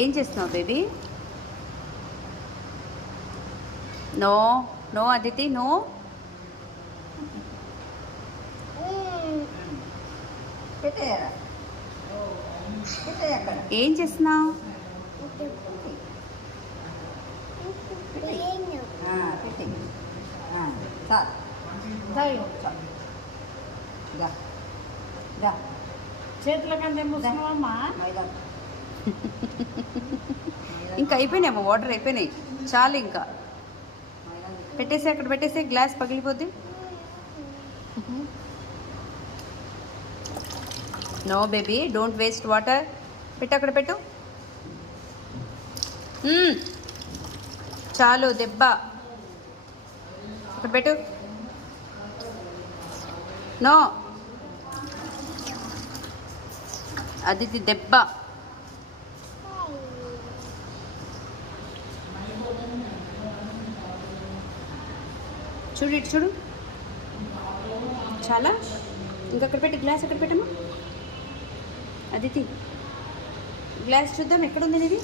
ఏం చేస్తున్నావు baby? No no Aditi, no. ఏం చేస్తున్నావు? చేతుల కంటే ముసలమ్మా. ఇంకా అయిపోయినాయమ్మా, వాటర్ అయిపోయినాయి, చాలు. ఇంకా పెట్టేసి అక్కడ పెట్టేసి, గ్లాస్ పగిలిపోద్ది. No baby, don't waste water. పెట్టు, అక్కడ పెట్టు. చాలు, దెబ్బ. అక్కడ పెట్టు. నో అదితి, దెబ్బ. చూడు, ఇటు చూడు. చాలా. ఇంకక్కడ పెట్టి, గ్లాస్ అక్కడ పెట్టమ్మా. అదితి, గ్లాస్ చూద్దాం ఎక్కడుంది ఇది.